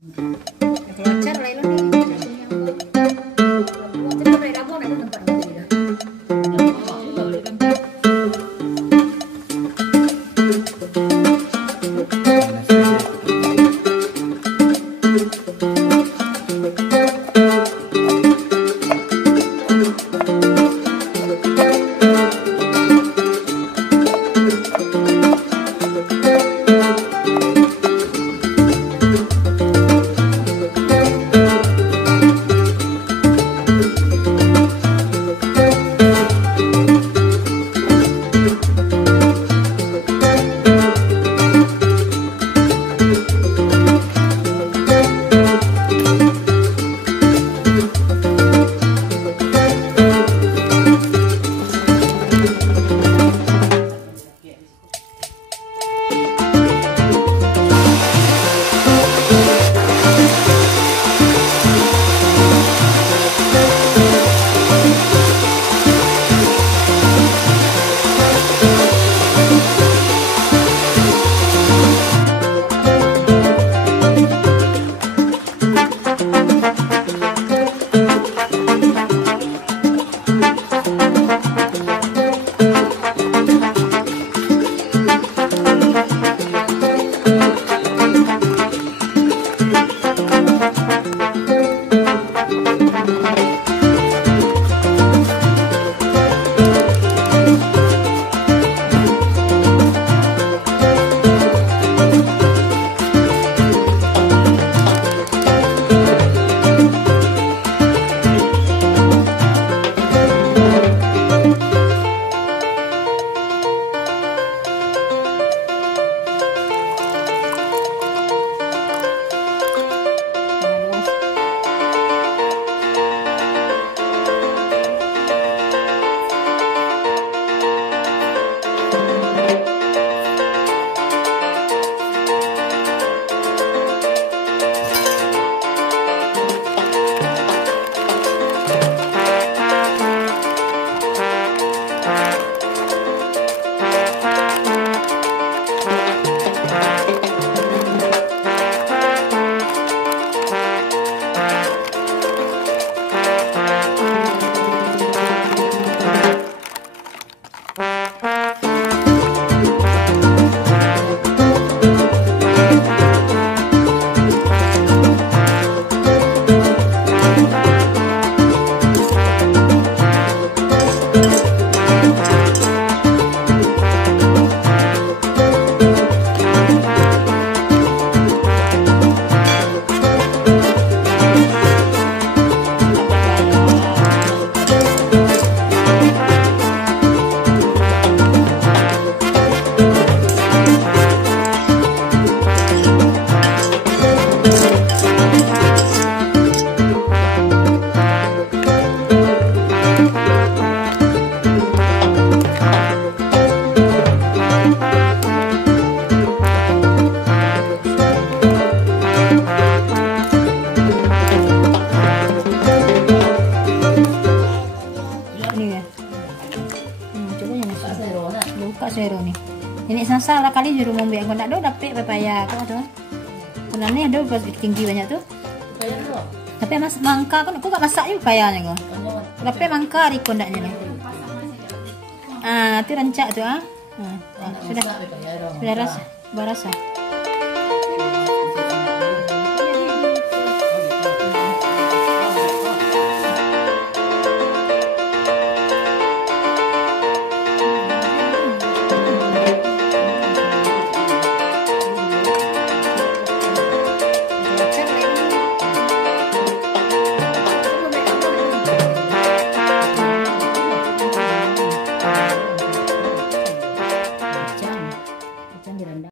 Kelancar lain nih. Jadi dari dapur ada tempat gitu. Sero nih. Ini salah kali juru mau biar nggak ada dapet pepaya kok ada. Sebenarnya ada pas tinggi banyak tuh. Tapi mas mangka kan aku nggak masak juga pepayanya kok. Tapi mangka di kondaknya nih. Ah, itu rancak tuh ah. Sudah rasa, berasa.